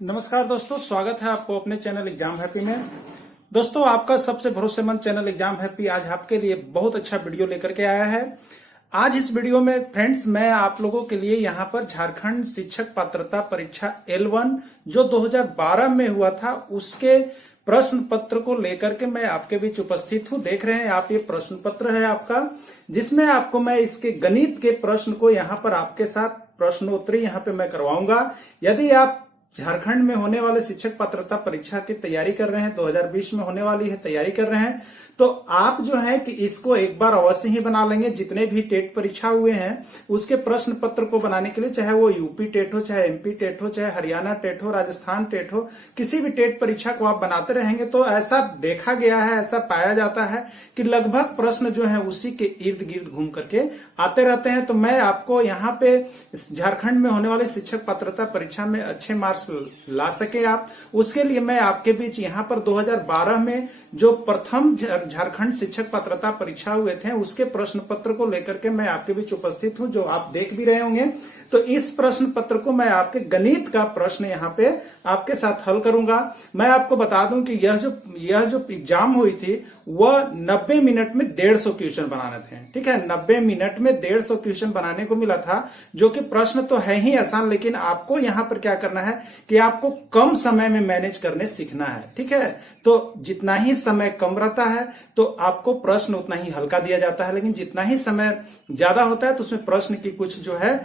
नमस्कार दोस्तों, स्वागत है आपको अपने चैनल एग्जाम हैप्पी में। दोस्तों, आपका सबसे भरोसेमंद चैनल एग्जाम हैप्पी आज आपके लिए बहुत अच्छा वीडियो लेकर के आया है। आज इस वीडियो में फ्रेंड्स मैं आप लोगों के लिए यहां पर झारखंड शिक्षक पात्रता परीक्षा L1 जो 2012 में हुआ था उसके प्रश्न पत्र को लेकर के मैं आपके बीच उपस्थित हूं। देख रहे हैं आप, ये प्रश्न पत्र है आपका, जिसमें आपको मैं इसके गणित के प्रश्न को यहां पर आपके साथ प्रश्नोत्तरी यहां पे मैं करवाऊंगा। यदि आप झारखंड में होने वाले शिक्षक पात्रता परीक्षा की तैयारी कर रहे हैं, 2020 में होने वाली है, तैयारी कर रहे हैं, तो आप जो है कि इसको एक बार अवश्य ही बना लेंगे। जितने भी टेट परीक्षा हुए हैं उसके प्रश्न पत्र को बनाने के लिए, चाहे वो यूपी टेट हो, चाहे एमपी टेट हो, चाहे हरियाणा टेट हो, राजस्थान टेट हो, किसी भी टेट परीक्षा को आप बनाते रहेंगे तो ऐसा देखा गया है, ऐसा पाया जाता है कि लगभग प्रश्न जो है उसी के इर्द गिर्द घूम करके आते रहते हैं। तो मैं आपको यहाँ पे झारखंड में होने वाले शिक्षक पात्रता परीक्षा में अच्छे मार्क्स ला सके आप, उसके लिए मैं आपके बीच यहाँ पर 2012 में जो प्रथम झारखंड शिक्षक पात्रता परीक्षा हुए थे उसके प्रश्न पत्र को लेकर के मैं आपके बीच उपस्थित हूं, जो आप देख भी रहे होंगे। तो इस प्रश्न पत्र को मैं आपके गणित का प्रश्न यहाँ पे आपके साथ हल करूंगा। मैं आपको बता दूं कि यह जो एग्जाम हुई थी वह 90 मिनट में 150 क्वेश्चन बनाने थे। ठीक है, 90 मिनट में 150 क्वेश्चन बनाने को मिला था, जो कि प्रश्न तो है ही आसान, लेकिन आपको यहाँ पर क्या करना है कि आपको कम समय में मैनेज करने सीखना है। ठीक है, तो जितना ही समय कम रहता है तो आपको प्रश्न उतना ही हल्का दिया जाता है, लेकिन जितना ही समय ज्यादा होता है तो उसमें प्रश्न की कुछ जो है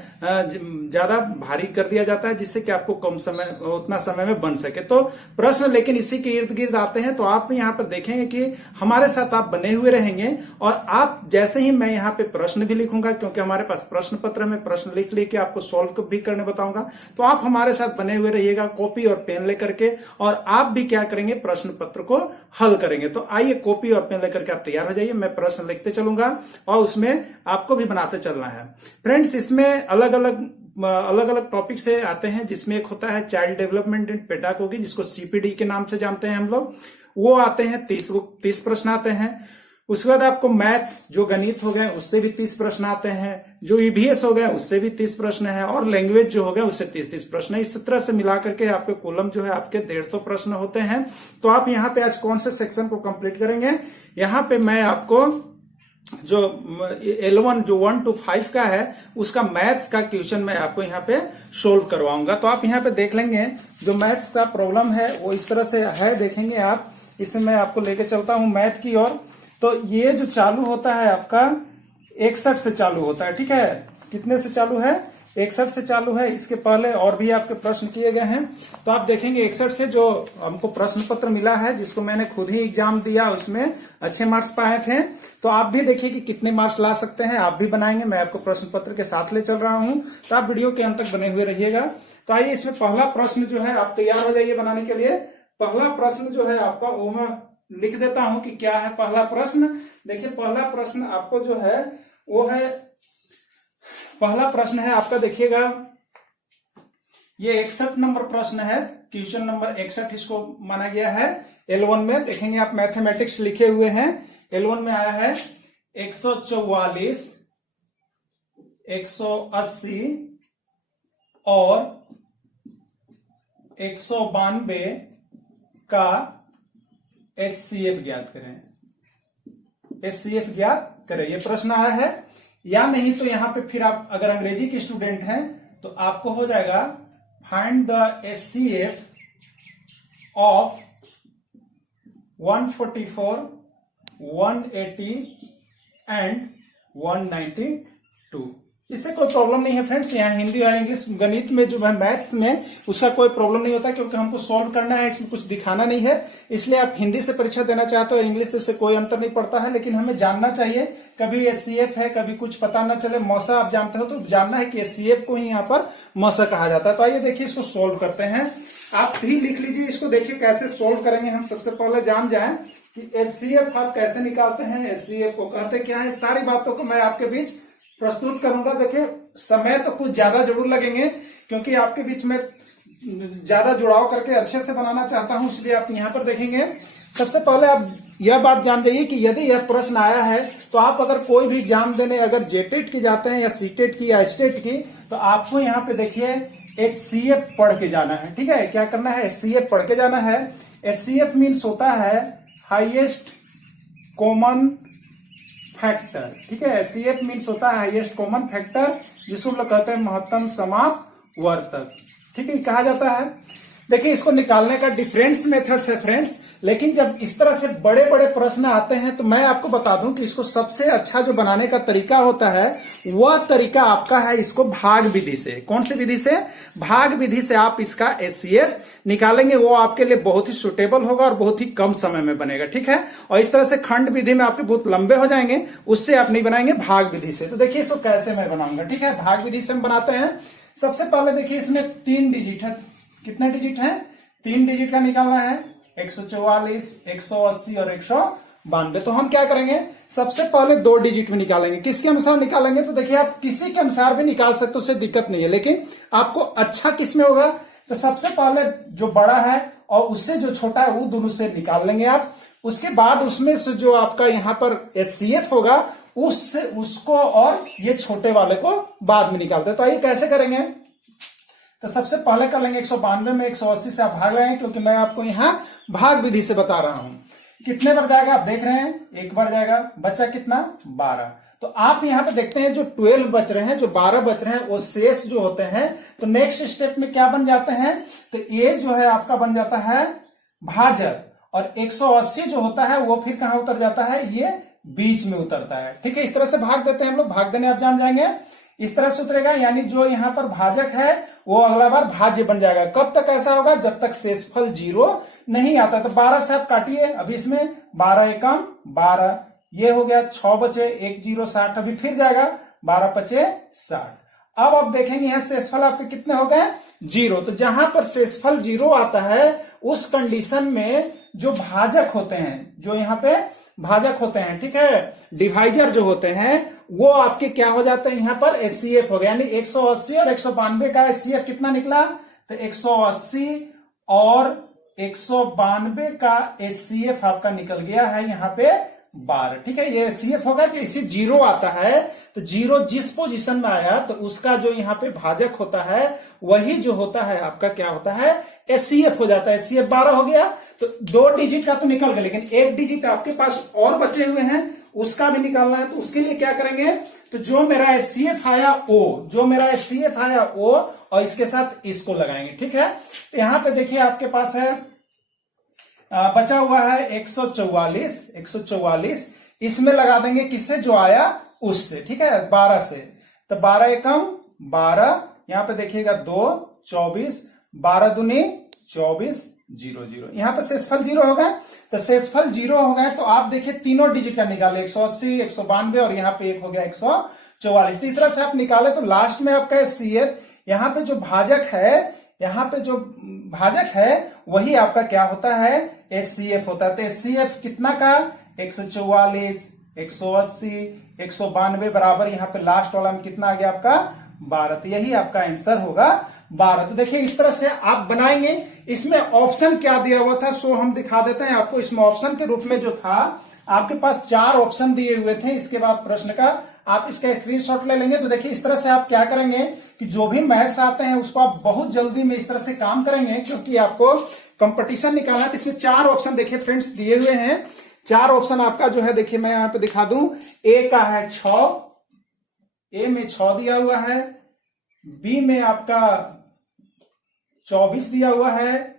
ज्यादा भारी कर दिया जाता है, जिससे कि आपको कम समय उतना समय में बन सके। तो प्रश्न लेकिन इसी के इर्द गिर्द आते हैं। तो आप यहाँ पर देखेंगे कि हमारे साथ आप बने हुए रहेंगे, और आप जैसे ही मैं यहाँ पे प्रश्न भी लिखूंगा, क्योंकि हमारे पास प्रश्न पत्र में प्रश्न लिख के आपको सॉल्व भी करने बताऊंगा, तो आप हमारे साथ बने हुए रहिएगा कॉपी और पेन लेकर के, और आप भी क्या करेंगे, प्रश्न पत्र को हल करेंगे। तो आइए कॉपी और पेन लेकर के आप तैयार हो जाइए, मैं प्रश्न लिखते चलूंगा और उसमें आपको भी बनाते चलना है। फ्रेंड्स, इसमें अलग अलग टॉपिक से आते हैं, जिसमें एक होता है चाइल्ड डेवलपमेंट एंड पेडागोगी, जिसको सीपीडी के नाम से जानते हैं हम लोग, वो आते हैं 30 प्रश्न आते हैं। उसके बाद आपको मैथ्स जो गणित हो गए उससे भी 30 प्रश्न आते हैं, जो ईवीएस हो गए उससे भी 30 प्रश्न है, और लैंग्वेज जो हो गए उससे 30 प्रश्न है। इस तरह से मिला करके आपके कॉलम जो है आपके 150 प्रश्न होते हैं। तो आप यहाँ पे आज कौन से सेक्शन को कंप्लीट करेंगे, यहाँ पे मैं आपको जो L1 जो 1 to 5 का है उसका मैथ्स का क्वेश्चन मैं आपको यहाँ पे सोल्व करवाऊंगा। तो आप यहाँ पे देख लेंगे जो मैथ्स का प्रॉब्लम है वो इस तरह से है, देखेंगे आप। इसे मैं आपको लेके चलता हूँ मैथ की ओर। तो ये जो चालू होता है आपका 61 से चालू होता है। ठीक है, कितने से चालू है, 61 से चालू है। इसके पहले और भी आपके प्रश्न किए गए हैं। तो आप देखेंगे 61 से जो हमको प्रश्न पत्र मिला है, जिसको मैंने खुद ही एग्जाम दिया, उसमें अच्छे मार्क्स पाए थे। तो आप भी देखिए कि कितने मार्क्स ला सकते हैं, आप भी बनाएंगे। मैं आपको प्रश्न पत्र के साथ ले चल रहा हूं, तो आप वीडियो के अंत तक बने हुए रहिएगा। तो आइए, इसमें पहला प्रश्न जो है, आप तैयार हो जाइए बनाने के लिए। पहला प्रश्न जो है आपका, वो मैं लिख देता हूं कि क्या है पहला प्रश्न। देखिए, पहला प्रश्न आपको जो है वो है, पहला प्रश्न है आपका, देखिएगा ये 61 नंबर प्रश्न है, क्वेश्चन नंबर 61 इसको माना गया है L1 में। देखेंगे आप, मैथमेटिक्स लिखे हुए हैं, L1 में आया है 144, 180 और 192 का HCF ज्ञात करें। HCF ज्ञात करें, ये प्रश्न आया है। या नहीं तो यहां पे फिर आप अगर अंग्रेजी के स्टूडेंट हैं तो आपको हो जाएगा find the HCF of 144, 180 and 192। इससे कोई प्रॉब्लम नहीं है फ्रेंड्स। यहाँ हिंदी और इंग्लिश गणित में जो है मैथ्स में उसका कोई प्रॉब्लम नहीं होता, क्योंकि हमको सॉल्व करना है, इसमें कुछ दिखाना नहीं है। इसलिए आप हिंदी से परीक्षा देना चाहते हो, इंग्लिश से कोई अंतर नहीं पड़ता है, लेकिन हमें जानना चाहिए। कभी HCF है, कभी कुछ पता ना चले, मौसा आप जानते हो तो जानना है कि HCF को ही यहाँ पर मौसा कहा जाता है। तो आइए देखिए, इसको सोल्व करते हैं। आप भी लिख लीजिए इसको, देखिए कैसे सोल्व करेंगे। हम सबसे पहले जान जाए कि HCF आप कैसे निकालते हैं, HCF को कहते क्या है, सारी बातों को मैं आपके बीच प्रस्तुत करूंगा। देखिए, समय तो कुछ ज्यादा जरूर लगेंगे, क्योंकि आपके बीच में ज्यादा जुड़ाव करके अच्छे से बनाना चाहता हूं, इसलिए आप यहाँ पर देखेंगे। सबसे पहले आप यह बात जान जाइए कि यदि यह प्रश्न आया है तो आप अगर कोई भी एग्जाम देने अगर जेटेट की जाते हैं या सीटेट की या स्टेट की, तो आपको यहाँ पे देखिए HCF पढ़ के जाना है। ठीक है, क्या करना है, HCF पढ़ के जाना है। HCF मीन्स होता है हाईएस्ट कॉमन फैक्टर। ठीक है, HCF मीन्स होता है हाईएस्ट कॉमन फैक्टर, जिसको हम लोग कहते हैं महत्तम समापवर्तक। ठीक है, कहा जाता है। देखिए, इसको निकालने का डिफरेंस मेथड्स है फ्रेंड्स, लेकिन जब इस तरह से बड़े बड़े प्रश्न आते हैं तो मैं आपको बता दूं कि इसको सबसे अच्छा जो बनाने का तरीका होता है वह तरीका आपका है इसको भाग विधि से। कौन सी विधि से, भाग विधि से आप इसका HCF निकालेंगे, वो आपके लिए बहुत ही सुटेबल होगा और बहुत ही कम समय में बनेगा। ठीक है, और इस तरह से खंड विधि में आपके बहुत लंबे हो जाएंगे, उससे आप नहीं बनाएंगे भाग विधि से। तो देखिए इसको कैसे मैं बनाऊंगा। ठीक है, भाग विधि से हम बनाते हैं। सबसे पहले देखिए इसमें 3 डिजिट है। कितने डिजिट है, 3 डिजिट का निकालना है, 144, 180 और 192। तो हम क्या करेंगे, सबसे पहले 2 डिजिट में निकालेंगे। किसके अनुसार निकालेंगे, तो देखिए आप किसी के अनुसार भी निकाल सकते हो, उससे दिक्कत नहीं है, लेकिन आपको अच्छा किस में होगा, तो सबसे पहले जो बड़ा है और उससे जो छोटा है वो दोनों से निकाल लेंगे आप। उसके बाद उसमें से जो आपका यहाँ पर HCF होगा उससे उसको और ये छोटे वाले को बाद में निकालते हैं। तो आइए कैसे करेंगे, तो सबसे पहले कर लेंगे 192 में 180 से आप भाग रहे हैं, क्योंकि मैं आपको यहाँ भाग विधि से बता रहा हूं। कितने बार जाएगा आप देख रहे हैं, 1 बार जाएगा, बचा कितना 12। तो आप यहाँ पे देखते हैं जो 12 बच रहे हैं, जो 12 बच रहे हैं, वो शेष जो होते हैं, तो नेक्स्ट स्टेप में क्या बन जाते हैं, तो ये जो है आपका बन जाता है भाजक, और 180 जो होता है वो फिर कहां उतर जाता है, ये बीच में उतरता है। ठीक है, इस तरह से भाग देते हैं हम लोग, भाग देने आप जान जाएंगे, इस तरह से उतरेगा, यानी जो यहां पर भाजक है वो अगला बार भाज्य बन जाएगा। कब तक ऐसा होगा, जब तक शेषफल 0 नहीं आता। तो 12 से आप काटिए, अभी इसमें 12 एकम 12, ये हो गया, 6 बचे, 1 0 60, अभी फिर जाएगा 12 पचे 60। अब आप देखेंगे यहां शेषफल आपके कितने हो गए, 0। तो जहां पर शेषफल 0 आता है उस कंडीशन में जो भाजक होते हैं, जो यहाँ पे भाजक होते हैं, ठीक है, डिवाइजर जो होते हैं, वो आपके क्या हो जाते हैं, यहाँ पर HCF हो गया, यानी 180 और 192 का HCF कितना निकला, तो 180 और 192 का HCF आपका निकल गया है यहाँ पे 12। ठीक है, ये HCF होगा कि इसी 0 आता है, तो 0 जिस पोजीशन में आया तो उसका जो यहाँ पे भाजक होता है वही जो होता है आपका क्या होता है, HCF हो जाता है। HCF 12 हो गया, तो 2 डिजिट का तो निकल गया, लेकिन 1 डिजिट आपके पास और बचे हुए हैं, उसका भी निकालना है। तो उसके लिए क्या करेंगे, तो जो मेरा HCF आया O, जो मेरा HCF आया O, और इसके साथ इसको लगाएंगे। ठीक है, तो यहां पे देखिए आपके पास है बचा हुआ है 144, इसमें लगा देंगे किससे, जो आया उससे। ठीक है, 12 से, तो 12 एकम 12, यहां पे देखिएगा 2 24, 12 दूनी 24, 0 0, यहां पे शेषफल 0 हो गए। तो शेषफल 0 हो गए, तो आप देखिए तीनों डिजिट का निकाले, 180, 192 और यहाँ पे एक हो गया 144। तो इस तरह से आप निकाले, तो लास्ट में आपका HCF, यहाँ पे जो भाजक है, यहाँ पे जो भाजक है वही आपका क्या होता है, HCF होता है। तो HCF कितना का, 144, 180, 192 बराबर यहाँ पे लास्ट वाला में कितना आ गया आपका 12। तो यही आपका आंसर होगा 12। तो देखिए इस तरह से आप बनाएंगे। इसमें ऑप्शन क्या दिया हुआ था सो हम दिखा देते हैं आपको। इसमें ऑप्शन के रूप में जो था आपके पास 4 ऑप्शन दिए हुए थे। इसके बाद प्रश्न का आप इसका स्क्रीनशॉट ले लेंगे। तो देखिए इस तरह से आप क्या करेंगे कि जो भी मैथ्स आते हैं उसको आप बहुत जल्दी में इस तरह से काम करेंगे, क्योंकि आपको कंपटीशन निकालना है। तो इसमें 4 ऑप्शन देखिए फ्रेंड्स दिए हुए हैं। 4 ऑप्शन आपका जो है देखिए मैं यहां पे दिखा दूं। ए का है 6, ए में 6 दिया हुआ है, बी में आपका 24 दिया हुआ है,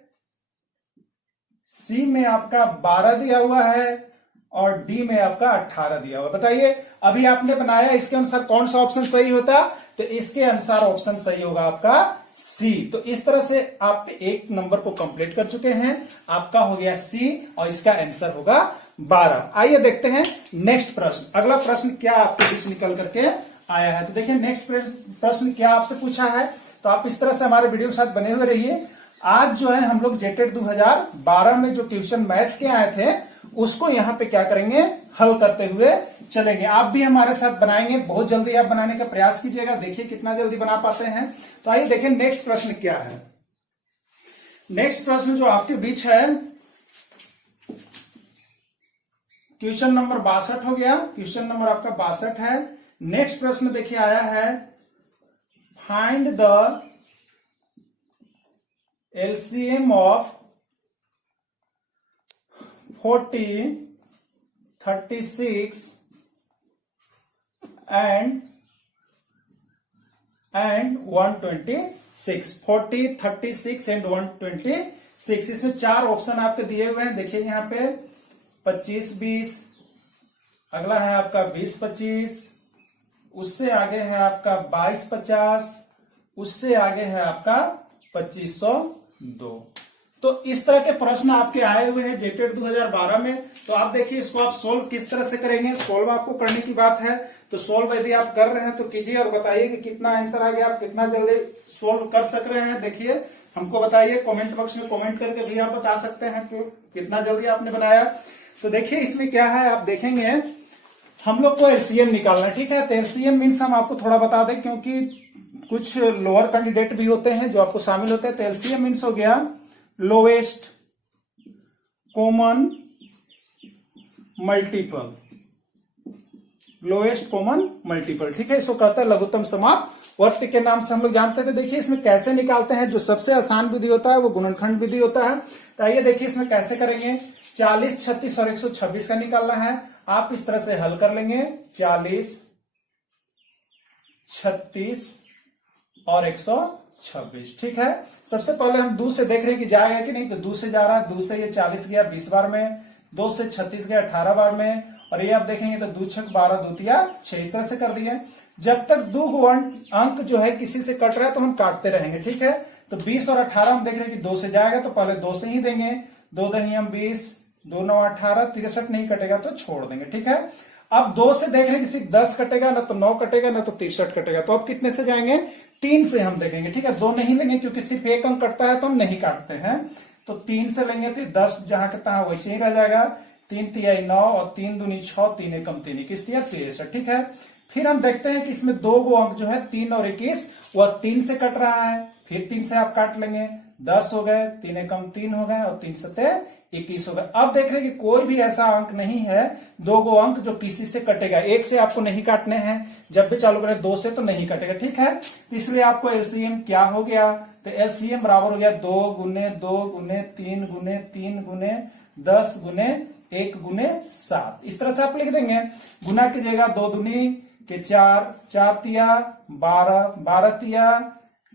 सी में आपका 12 दिया हुआ है और डी में आपका 18 दिया हुआ है। बताइए अभी आपने बनाया इसके अनुसार कौन सा ऑप्शन सही होता? तो इसके अनुसार ऑप्शन सही होगा आपका सी। तो इस तरह से आप एक नंबर को कंप्लीट कर चुके हैं। आपका हो गया सी और इसका आंसर होगा 12। आइए देखते हैं नेक्स्ट प्रश्न। अगला प्रश्न क्या आपके बीच निकल करके आया है। तो देखिए नेक्स्ट प्रश्न क्या आपसे पूछा है। तो आप इस तरह से हमारे वीडियो के साथ बने हुए रहिए। आज जो है हम लोग जेटेड 2012 में जो ट्यूशन मैथ्स के आए थे उसको यहाँ पे क्या करेंगे, हल करते हुए चलेंगे। आप भी हमारे साथ बनाएंगे। बहुत जल्दी आप बनाने का प्रयास कीजिएगा। देखिए कितना जल्दी बना पाते हैं। तो आइए देखिए नेक्स्ट प्रश्न क्या है। नेक्स्ट प्रश्न जो आपके बीच है क्वेश्चन नंबर 62 हो गया। क्वेश्चन नंबर आपका 62 है। नेक्स्ट प्रश्न देखिए आया है find the LCM of 40, 36 and 126। 40, 36 and 126। इसमें 4 ऑप्शन आपके दिए हुए हैं, देखिए यहाँ पे 25, 20, अगला है आपका 20, 25, उससे आगे है आपका 22, 50, उससे आगे है आपका 2502। तो इस तरह के प्रश्न आपके आए हुए हैं जेटेड 2012 में। तो आप देखिए इसको आप सोल्व किस तरह से करेंगे, सोल्व आपको करने की बात है। तो सोल्व यदि आप कर रहे हैं तो कीजिए और बताइए कि कितना आंसर आ गया, आप कितना जल्दी सोल्व कर सक रहे हैं। देखिए हमको बताइए, कमेंट बॉक्स में कमेंट करके भी आप बता सकते हैं कि कितना जल्दी आपने बनाया। तो देखिए इसमें क्या है, आप देखेंगे हम लोग को एलसीएम निकालना है, ठीक है। तो एलसीएम मीन्स हम आपको थोड़ा बता दें, क्योंकि कुछ लोअर कैंडिडेट भी होते हैं जो आपको शामिल होते हैं। तो एलसीएम मीन्स हो गया lowest common multiple, lowest common multiple, ठीक है। इसको कहते हैं लघुत्तम समापवर्ती के नाम से हम लोग जानते थे। देखिए इसमें कैसे निकालते हैं, जो सबसे आसान विधि होता है वो गुणनखंड विधि होता है। तो आइए देखिए इसमें कैसे करेंगे। 40, 36 और 126 का निकालना है। आप इस तरह से हल कर लेंगे, 40, 36 और 126, ठीक है। सबसे पहले हम 2 से देख रहे हैं कि जाएगा कि नहीं। तो 2 से जा रहा है, 2 से ये 40 गया 20 बार में, 2 से 36 गया 18 बार में, और ये आप देखेंगे तो 2 छक 12, 2 तिया 6, इस तरह से कर दिए। जब तक 2 अंक जो है किसी से कट रहा है तो हम काटते रहेंगे, ठीक है। तो 20 और 18 हम देख रहे हैं कि 2 से जाएगा तो पहले 2 से ही देंगे, 2 दही हम 20, 2 9 18, 63 नहीं कटेगा तो छोड़ देंगे, ठीक है। अब 2 से देख रहे हैं कि सिर्फ 10 कटेगा, ना तो 9 कटेगा, ना तो 63 कटेगा। तो अब कितने से जाएंगे, 3 से हम देखेंगे, ठीक है। 2 नहीं लेंगे क्योंकि सिर्फ एक अंक कटता है तो हम नहीं काटते हैं। तो 3 से लेंगे तो 10 जहां कटता है वैसे ही रह जाएगा। 3 तिया 9 और 3 दूनी 6, 3 एकम 3 21 तिया 63, ठीक है। फिर हम देखते हैं कि इसमें 2 गो अंक जो है 3 और 21 वह 3 से कट रहा है। फिर 3 से आप काट लेंगे, 10 हो गए, 3 एकम 3 हो गए और 3 सते 21 हो गए। अब देख रहे हैं कि कोई भी ऐसा अंक नहीं है 2 गो अंक जो किसी से कटेगा। 1 से आपको नहीं काटने हैं, जब भी चालू करें 2 से तो नहीं कटेगा, ठीक है। इसलिए आपको एलसीएम क्या हो गया, तो एलसीएम बराबर हो गया 2 गुने 2 गुने 3 गुने 3 गुने 10 गुने 1 गुने 7। इस तरह से आप लिख देंगे। गुना कीजिएगा, 2 दूनी के 4, 4 तिया 12, 12 तिया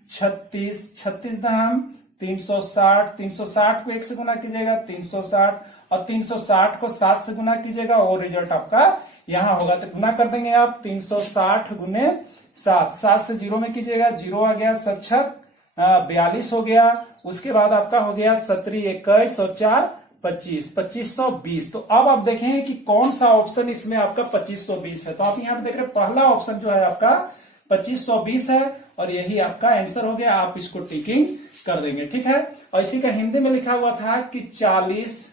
36, 36 दहम 360, 360 को 1 से गुना कीजिएगा 360, और 360 को 7 से गुना कीजिएगा और रिजल्ट आपका यहां होगा। तो गुना कर देंगे आप 360 गुने 7, 7 से 0 में कीजिएगा, 0 आ गया, 7 42 हो गया। उसके बाद आपका हो गया 17 21 और 4 25, 2520। तो अब आप देखेंगे कि कौन सा ऑप्शन इसमें आपका 2520 है। तो आप यहां देख रहे हैं पहला ऑप्शन जो है आपका 2520 है और यही आपका आंसर हो गया। आप इसको टिकिंग कर देंगे, ठीक है। और इसी का हिंदी में लिखा हुआ था कि 40,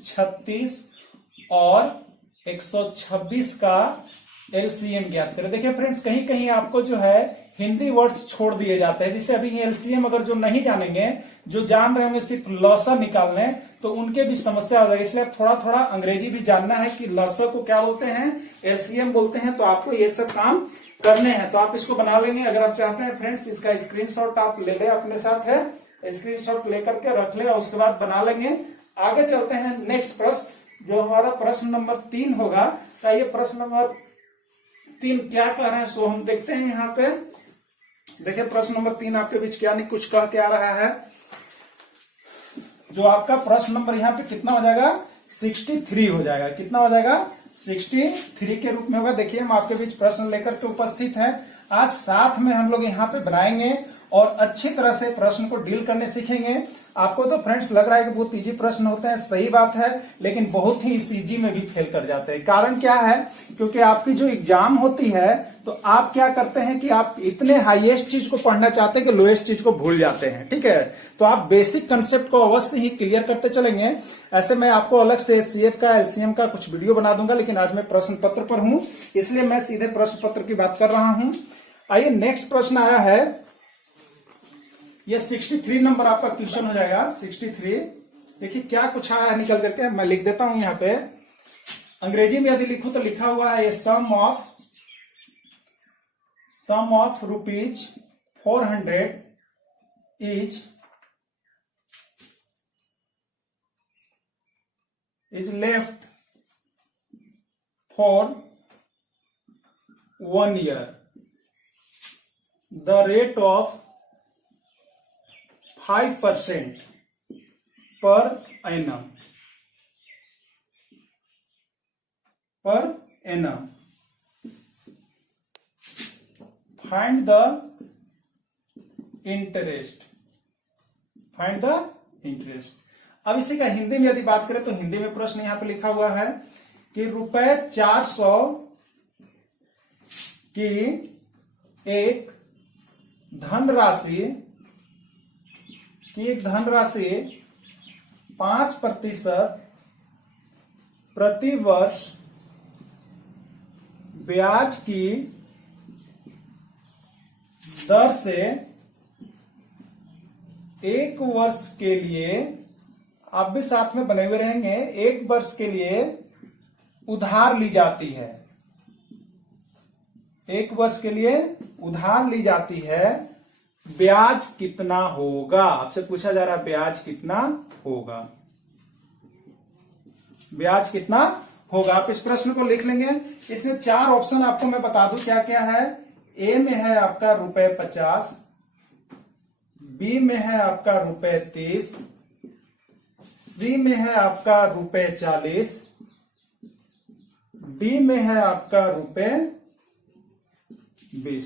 36 और 126 का एलसीएम ज्ञात करें। देखिए फ्रेंड्स, कहीं कहीं आपको जो है हिंदी वर्ड्स छोड़ दिए जाते हैं। जैसे अभी ये एलसीएम अगर जो नहीं जानेंगे, जो जान रहे होंगे सिर्फ लॉसा निकालने, तो उनके भी समस्या हो जाएगी। इसलिए थोड़ा थोड़ा अंग्रेजी भी जानना है कि लॉसा को क्या बोलते हैं, एलसीएम बोलते हैं। तो आपको ये सब काम करने हैं, तो आप इसको बना लेंगे। अगर आप चाहते हैं फ्रेंड्स, इसका स्क्रीनशॉट आप ले लें अपने साथ है, स्क्रीनशॉट लेकर के रख ले और उसके बाद बना लेंगे। आगे चलते हैं नेक्स्ट प्रश्न, जो हमारा प्रश्न नंबर 3 होगा। तो ये प्रश्न नंबर 3 क्या कह रहे हैं सो हम देखते हैं। यहाँ पे देखिए प्रश्न नंबर 3 आपके बीच क्या नहीं कुछ कह के आ रहा है। जो आपका प्रश्न नंबर यहाँ पे कितना हो जाएगा, 63 हो जाएगा। कितना हो जाएगा, 63 के रूप में होगा। देखिए हम आपके बीच प्रश्न लेकर के उपस्थित हैं। आज साथ में हम लोग यहाँ पे बनाएंगे और अच्छी तरह से प्रश्न को डील करने सीखेंगे। आपको तो फ्रेंड्स लग रहा है कि बहुत इजी प्रश्न होते हैं, सही बात है, लेकिन बहुत ही इस इजी में भी फेल कर जाते हैं। कारण क्या है, क्योंकि आपकी जो एग्जाम होती है तो आप क्या करते हैं कि आप इतने हाईएस्ट चीज को पढ़ना चाहते हैं कि लोएस्ट चीज को भूल जाते हैं, ठीक है। तो आप बेसिक कंसेप्ट को अवश्य ही क्लियर करते चलेंगे। ऐसे मैं आपको अलग से सीएफ का, एलसीएम का कुछ वीडियो बना दूंगा, लेकिन आज मैं प्रश्न पत्र पर हूं, इसलिए मैं सीधे प्रश्न पत्र की बात कर रहा हूं। आइए नेक्स्ट प्रश्न आया है, ये 63 नंबर आपका क्वेश्चन हो जाएगा। 63 देखिए क्या कुछ आया है निकल करके, मैं लिख देता हूं यहाँ पे। अंग्रेजी में यदि लिखूं तो लिखा हुआ है sum of rupees 400 is left for 1 year. The rate of 5% per annum. Find the interest. अब इसी का हिंदी में यदि बात करें तो हिंदी में प्रश्न यहां पे लिखा हुआ है कि ₹400 की एक धनराशि 5% प्रति वर्ष ब्याज की दर से 1 वर्ष के लिए, आप भी साथ में बने हुए रहेंगे, 1 वर्ष के लिए उधार ली जाती है। 1 वर्ष के लिए उधार ली जाती है। ब्याज कितना होगा? आपसे पूछा जा रहा है ब्याज कितना होगा। ब्याज कितना होगा? आप इस प्रश्न को लिख लेंगे। इसमें 4 ऑप्शन आपको मैं बता दूं क्या क्या है। ए में है आपका ₹50, बी में है आपका ₹30, सी में है आपका ₹40, डी में है आपका ₹20।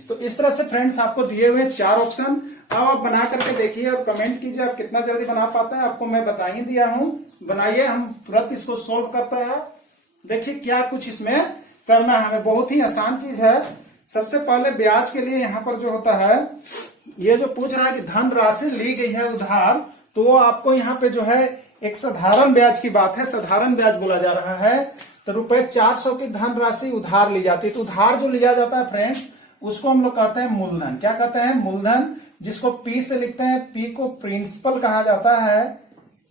तो इस तरह से फ्रेंड्स आपको दिए हुए 4 ऑप्शन। अब आप बना करके देखिए और कमेंट कीजिए आप कितना जल्दी बना पाते हैं। आपको मैं बता ही दिया हूं, बनाइए, हम तुरंत इसको सोल्व करते हैं। देखिए क्या कुछ इसमें करना है, हमें बहुत ही आसान चीज है। सबसे पहले ब्याज के लिए यहां पर जो होता है, ये जो पूछ रहा है कि धन राशि ली गई है उधार, तो आपको यहाँ पे जो है एक साधारण ब्याज की बात है, साधारण ब्याज बोला जा रहा है। तो ₹400 की धन राशि उधार ली जाती है। तो उधार जो लिया जाता है फ्रेंड्स, उसको हम लोग कहते हैं मूलधन। क्या कहते हैं? मूलधन, जिसको पी से लिखते हैं। पी को प्रिंसिपल कहा जाता है,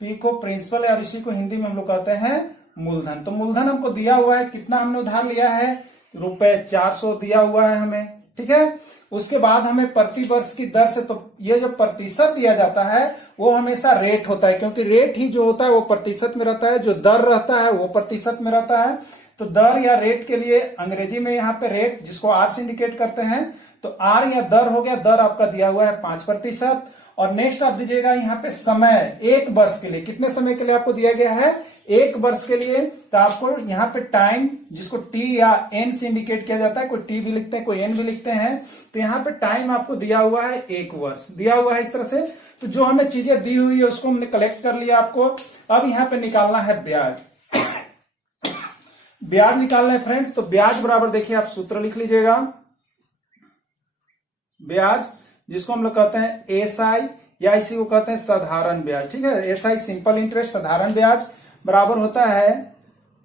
पी को प्रिंसिपल, और इसी को हिंदी में हम लोग कहते हैं मूलधन। तो मूलधन हमको दिया हुआ है, कितना हमने उधार लिया है? ₹400 दिया हुआ है हमें, ठीक है। उसके बाद हमें प्रति वर्ष की दर से, तो ये जो प्रतिशत दिया जाता है वो हमेशा रेट होता है, क्योंकि रेट ही जो होता है वो प्रतिशत में रहता है, जो दर रहता है वो प्रतिशत में रहता है। तो दर या रेट के लिए अंग्रेजी में यहाँ पे रेट, जिसको आर से इंडिकेट करते हैं, तो आर या दर हो गया। दर आपका दिया हुआ है 5%। और नेक्स्ट आप दीजिएगा यहाँ पे समय, 1 वर्ष के लिए। कितने समय के लिए आपको दिया गया है? 1 वर्ष के लिए। तो आपको यहाँ पे टाइम, जिसको टी या एन से इंडिकेट किया जाता है, कोई टी भी लिखते हैं, कोई एन भी लिखते हैं। तो यहाँ पे टाइम आपको दिया हुआ है 1 वर्ष दिया हुआ है इस तरह से। तो जो हमें चीजें दी हुई है उसको हमने कलेक्ट कर लिया आपको। अब यहाँ पे निकालना है ब्याज। ब्याज निकालना है फ्रेंड्स। तो ब्याज बराबर देखिए, आप सूत्र लिख लीजिएगा। ब्याज, जिसको हम लोग कहते हैं एसआई, या इसी को कहते हैं साधारण ब्याज, ठीक है। एसआई सिंपल इंटरेस्ट, साधारण ब्याज बराबर होता है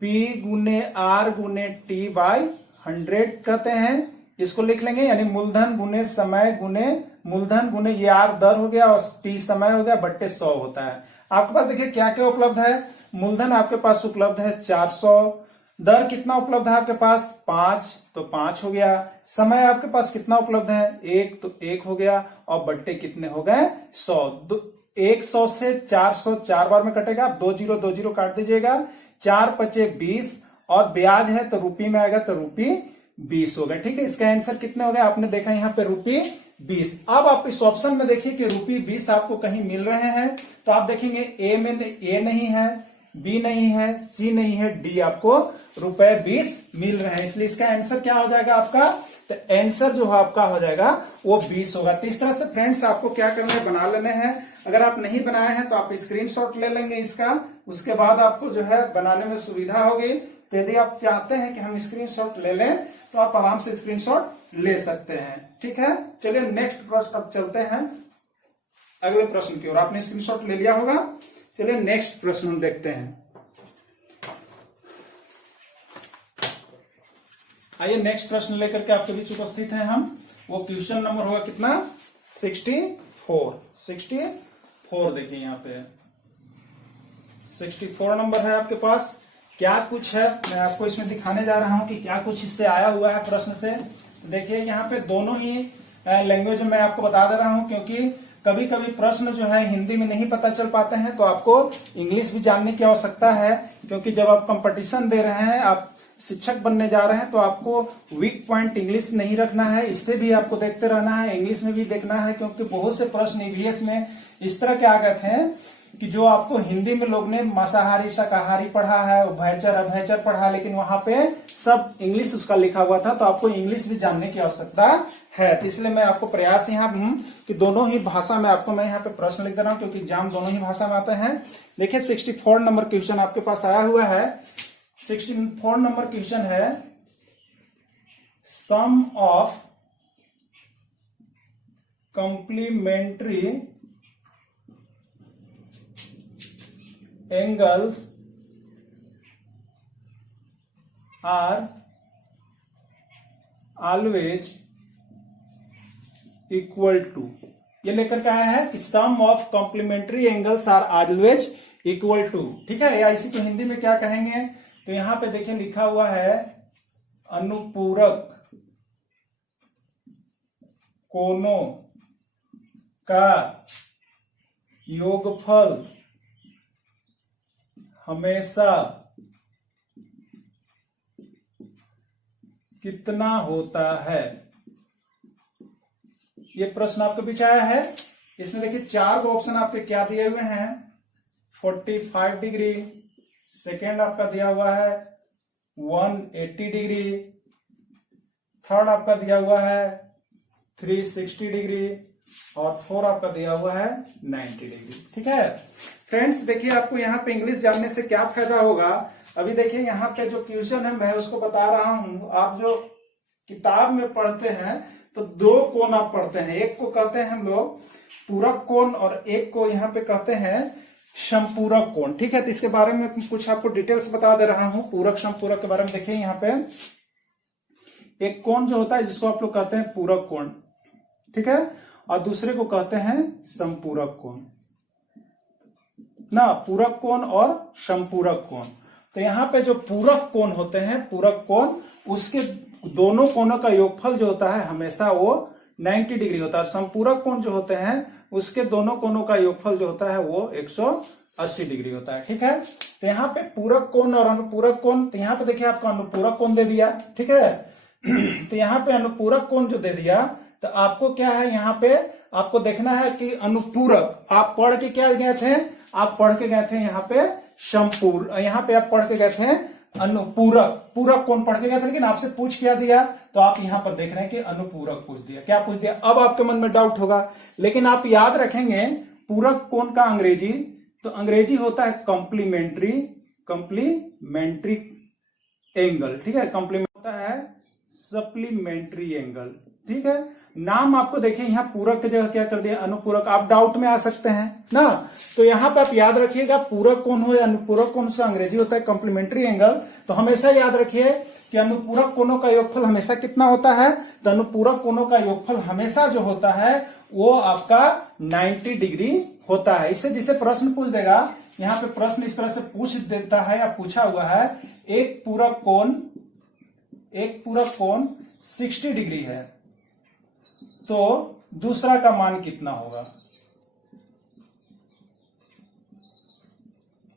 पी गुने आर गुने टी बाई 100 कहते हैं। इसको लिख लेंगे, यानी मूलधन गुने समय गुने मूलधन गुने ये आर दर हो गया और टी समय हो गया, बट्टे 100 होता है। आपके पास देखिए क्या क्या उपलब्ध है। मूलधन आपके पास उपलब्ध है 400, दर कितना उपलब्ध है आपके पास? 5, तो 5 हो गया। समय आपके पास कितना उपलब्ध है? 1, तो 1 हो गया। और बट्टे कितने हो गए? 100। 100 से 400 4 बार में कटेगा, आप 2 जीरो 2 जीरो काट दीजिएगा। 4 पचे 20, और ब्याज है तो रुपये में आएगा, तो ₹20 हो गए, ठीक है। इसका आंसर कितने हो गए? आपने देखा यहाँ पे ₹20। अब आप इस ऑप्शन में देखिए कि ₹20 आपको कहीं मिल रहे हैं। तो आप देखेंगे ए में ए नहीं है, बी नहीं है, सी नहीं है, डी आपको ₹20 मिल रहे हैं। इसलिए इसका आंसर क्या हो जाएगा आपका? तो आंसर जो आपका हो जाएगा वो 20 होगा। तो इस तरह से फ्रेंड्स आपको क्या करना है, बना लेने हैं। अगर आप नहीं बनाए हैं तो आप स्क्रीनशॉट ले लेंगे इसका, उसके बाद आपको जो है बनाने में सुविधा होगी। तो यदि आप चाहते हैं कि हम स्क्रीनशॉट ले लें तो आप आराम से स्क्रीनशॉट ले सकते हैं, ठीक है। चलिए नेक्स्ट प्रश्न अब चलते हैं अगले प्रश्न की ओर। आपने स्क्रीनशॉट ले लिया होगा। चलिए नेक्स्ट प्रश्न हम देखते हैं। आइए नेक्स्ट प्रश्न लेकर के आपके बीच उपस्थित हैं हम। वो क्वेश्चन नंबर होगा कितना? 64 देखिए यहाँ पे 64 नंबर है आपके पास। क्या कुछ है मैं आपको इसमें दिखाने जा रहा हूं कि क्या कुछ इससे आया हुआ है प्रश्न से। देखिए यहाँ पे दोनों ही लैंग्वेज में मैं आपको बता दे रहा हूं, क्योंकि कभी कभी प्रश्न जो है हिंदी में नहीं पता चल पाते हैं, तो आपको इंग्लिश भी जानने की आवश्यकता है। क्योंकि जब आप कंपटीशन दे रहे हैं, आप शिक्षक बनने जा रहे हैं, तो आपको वीक पॉइंट इंग्लिश नहीं रखना है, इससे भी आपको देखते रहना है, इंग्लिश में भी देखना है। क्योंकि बहुत से प्रश्न ईवीएस में इस तरह के आ गए थे कि जो आपको हिंदी में लोग ने मांसाहारी शाकाहारी पढ़ा है, उभयचर अभयचर पढ़ा, लेकिन वहां पे सब इंग्लिश उसका लिखा हुआ था, तो आपको इंग्लिश भी जानने की आवश्यकता है। तो इसलिए मैं आपको प्रयास यहाँ कि दोनों ही भाषा में आपको मैं यहाँ पे प्रश्न लिख दे रहा हूँ, क्योंकि एग्जाम दोनों ही भाषा में आते हैं। देखिए 64 नंबर क्वेश्चन आपके पास आया हुआ है। 64 नंबर क्वेश्चन है, sum of complementary angles are always equal to. ये लेकर के आया है कि sum of complementary angles are always equal to. ठीक है, या इसी को हिंदी में क्या कहेंगे, तो यहां पे देखिए लिखा हुआ है अनुपूरक कोणों का योगफल हमेशा कितना होता है। ये प्रश्न आपके पीछे आया है। इसमें देखिए 4 ऑप्शन आपके क्या दिए हुए हैं, 45 डिग्री, सेकेंड आपका दिया हुआ है 180 डिग्री, थर्ड आपका दिया हुआ है 360 डिग्री, और 4 आपका दिया हुआ है 90 डिग्री। ठीक है फ्रेंड्स, देखिए आपको यहाँ पे इंग्लिश जानने से क्या फायदा होगा। अभी देखिए यहाँ पे जो क्वेश्चन है मैं उसको बता रहा हूं। आप जो किताब में पढ़ते हैं तो 2 कोण आप पढ़ते हैं, एक को कहते हैं हम लोग पूरक कोण और एक को यहाँ पे कहते हैं समपूरक कोण। ठीक है, तो इसके बारे में कुछ आपको डिटेल्स बता दे रहा हूं। पूरक समपूरक के बारे में देखिए यहाँ पे एक कोण जो होता है जिसको आप लोग कहते हैं पूरक कोण, ठीक है, और दूसरे को कहते हैं समपूरक कोण ना, पूरक कोण और समपूरक कोण। तो यहाँ पे जो पूरक कोण होते हैं, पूरक कोण, उसके दोनों कोणों का योगफल जो होता है हमेशा वो 90 डिग्री होता है। समपूरक कोण जो होते हैं उसके दोनों कोणों का योगफल जो होता है वो 180 डिग्री होता है। ठीक है, तो यहाँ पे पूरक कोण और अनुपूरक कोण, तो यहाँ पे देखिए आपको अनुपूरक कोण दे दिया। ठीक है, तो यहाँ पे अनुपूरक कोण जो दे दिया, तो आपको क्या है, यहाँ पे आपको देखना है कि अनुपूरक आप पढ़ के क्या गए थे, आप पढ़ के गए थे यहाँ पे समपूरक, यहाँ पे आप पढ़ के गए थे अनुपूरक, पूरक कोण पढ़ के गए थे, लेकिन आपसे पूछ क्या दिया, तो आप यहाँ पर देख रहे हैं कि अनुपूरक पूछ दिया। क्या पूछ दिया, अब आपके मन में डाउट होगा, लेकिन आप याद रखेंगे पूरक कोण का अंग्रेजी, तो अंग्रेजी होता है कॉम्प्लीमेंट्री, कॉम्प्लीमेंट्री एंगल। ठीक है, कॉम्प्लीमेंट होता है सप्लीमेंट्री एंगल। ठीक है, नाम आपको देखें यहाँ पूरक की जगह क्या कर दिया, अनुपूरक। आप डाउट में आ सकते हैं ना, तो यहाँ पे आप याद रखिएगा पूरक कोण हो या अनुपूरक कोण, उसका अंग्रेजी होता है कॉम्प्लीमेंट्री एंगल। तो हमेशा याद रखिए कि अनुपूरक कोणों का योगफल हमेशा कितना होता है, तो अनुपूरक कोणों का योगफल हमेशा जो होता है वो आपका 90 डिग्री होता है। इससे जिसे प्रश्न पूछ देगा, यहाँ पे प्रश्न इस तरह से पूछ देता है या पूछा हुआ है, एक पूरक कोण 60 डिग्री है, तो दूसरा का मान कितना होगा,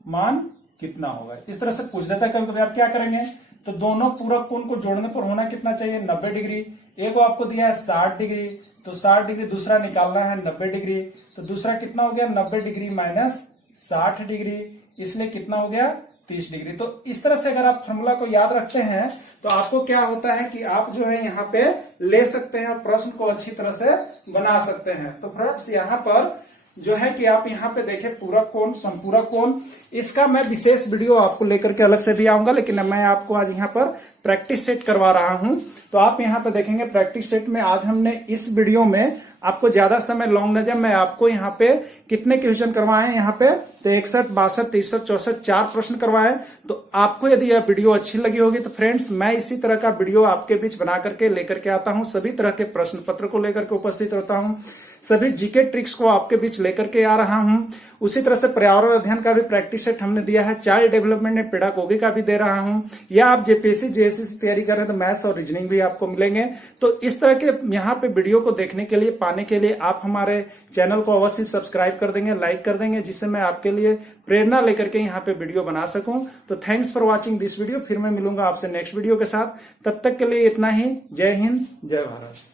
मान कितना होगा, इस तरह से पूछ देता है। कभी कभी आप क्या करेंगे, तो दोनों पूरक कोण को जोड़ने पर होना कितना चाहिए, 90 डिग्री। एक आपको दिया है 60 डिग्री, तो 60 डिग्री, दूसरा निकालना है 90 डिग्री, तो दूसरा कितना हो गया, 90 डिग्री माइनस 60 डिग्री, इसलिए कितना हो गया, 30 डिग्री। तो इस तरह से अगर आप फॉर्मूला को याद रखते हैं तो आपको क्या होता है कि आप जो है यहाँ पे ले सकते हैं, प्रश्न को अच्छी तरह से बना सकते हैं। तो फ्रेंड्स यहाँ पर जो है कि आप यहाँ पे देखें पूरक कोण, समपूरक कोण, इसका मैं विशेष वीडियो आपको लेकर के अलग से भी आऊंगा, लेकिन मैं आपको आज यहाँ पर प्रैक्टिस सेट करवा रहा हूं। तो आप यहाँ पे देखेंगे प्रैक्टिस सेट में आज हमने इस वीडियो में आपको ज्यादा समय लॉन्ग न जाए, मैं आपको यहाँ पे कितने क्वेश्चन करवाए हैं, यहाँ पे तो 61, 62, 63, 64 4 प्रश्न करवाए। तो आपको यदि यह वीडियो अच्छी लगी होगी तो फ्रेंड्स मैं इसी तरह का वीडियो आपके बीच बना करके लेकर के आता हूँ, सभी तरह के प्रश्न पत्र को लेकर के उपस्थित रहता हूँ, सभी जीके ट्रिक्स को आपके बीच लेकर के आ रहा हूं। उसी तरह से पर्यावरण अध्ययन का भी प्रैक्टिस सेट हमने दिया है, चाइल्ड डेवलपमेंट में पेडागोगी का भी दे रहा हूं, या आप जेपीएससी जेएसएससी तैयारी कर रहे हैं तो मैथ्स और रीजनिंग भी आपको मिलेंगे। तो इस तरह के यहाँ पे वीडियो को देखने के लिए, पाने के लिए आप हमारे चैनल को अवश्य सब्सक्राइब कर देंगे, लाइक कर देंगे, जिससे मैं आपके लिए प्रेरणा लेकर के यहाँ पे वीडियो बना सकूं। तो thanks for watching this video. फिर मैं मिलूंगा आपसे नेक्स्ट वीडियो के साथ, तब तक के लिए इतना ही। जय हिंद, जय भारत।